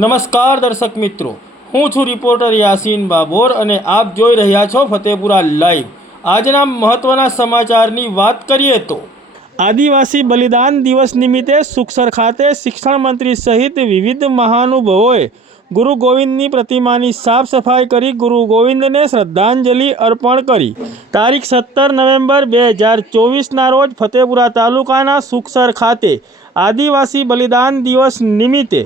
નમસ્કાર દર્શક મિત્રો, હું છું રિપોર્ટર યાસીન બાબોર અને આપ જોઈ રહ્યા છો ફતેપુરા લાઈવ। આજના મહત્વના સમાચારની વાત કરીએ તો આદિવાસી બલિદાન દિવસ નિમિત્તે સુખસર ખાતે શિક્ષણ મંત્રી સહિત વિવિધ મહાનુભાવોએ ગુરુ ગોવિંદની પ્રતિમાની સાફ સફાઈ કરી ગુરુ ગોવિંદને શ્રદ્ધાંજલિ અર્પણ કરી। તારીખ 17 નવેમ્બર 2024ના રોજ ફતેપુરા તાલુકાના સુખસર ખાતે આદિવાસી બલિદાન દિવસ નિમિત્તે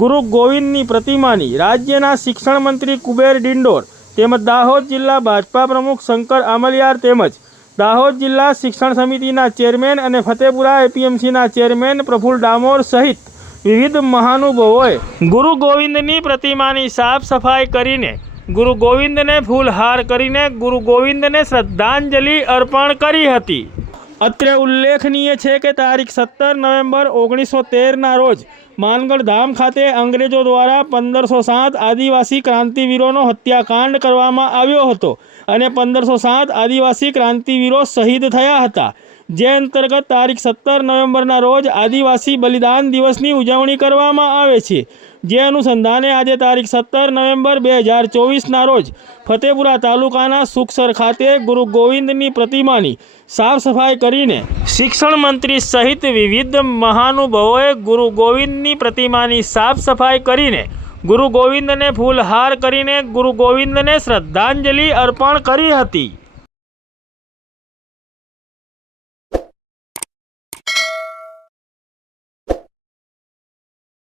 ગુરુ ગોવિંદની પ્રતિમાની રાજ્યના શિક્ષણ મંત્રી કુબેર ડિંડોર તેમજ દાહોદ જિલ્લા ભાજપા પ્રમુખ શંકર આમલિયાર તેમજ દાહોદ જિલ્લા શિક્ષણ સમિતિના ચેરમેન અને ફતેપુરા એપીએમસીના ચેરમેન પ્રફુલ્લ ડામોર સહિત વિવિધ મહાનુભાવોએ ગુરુ ગોવિંદની પ્રતિમાની સાફ સફાઈ કરીને ગુરુ ગોવિંદને ફૂલહાર કરીને ગુરુ ગોવિંદને શ્રદ્ધાંજલિ અર્પણ કરી હતી। અત્રે ઉલ્લેખનીય છે કે તારીખ 17 નવેમ્બર 1913ના રોજ માનગઢ ધામ ખાતે અંગ્રેજો દ્વારા 1507 આદિવાસી ક્રાંતિવીરોનો હત્યાકાંડ કરવામાં આવ્યો હતો અને 1507 આદિવાસી ક્રાંતિવીરો શહીદ થયા હતા, જે અંતર્ગત તારીખ 17 નવેમ્બરના રોજ આદિવાસી બલિદાન દિવસની ઉજવણી કરવામાં આવે છે। જે અનુસંધાને આજે તારીખ 17 નવેમ્બર 2024ના રોજ ફતેપુરા તાલુકાના સુખસર ખાતે ગુરુ ગોવિંદની પ્રતિમાની સાફ સફાઈ કરીને શિક્ષણ મંત્રી સહિત વિવિધ મહાનુભાવોએ ગુરુ ગોવિંદની પ્રતિમાની સાફ સફાઈ કરીને ગુરુ ગોવિંદને ફૂલહાર કરીને ગુરુ ગોવિંદને શ્રદ્ધાંજલિ અર્પણ કરી હતી।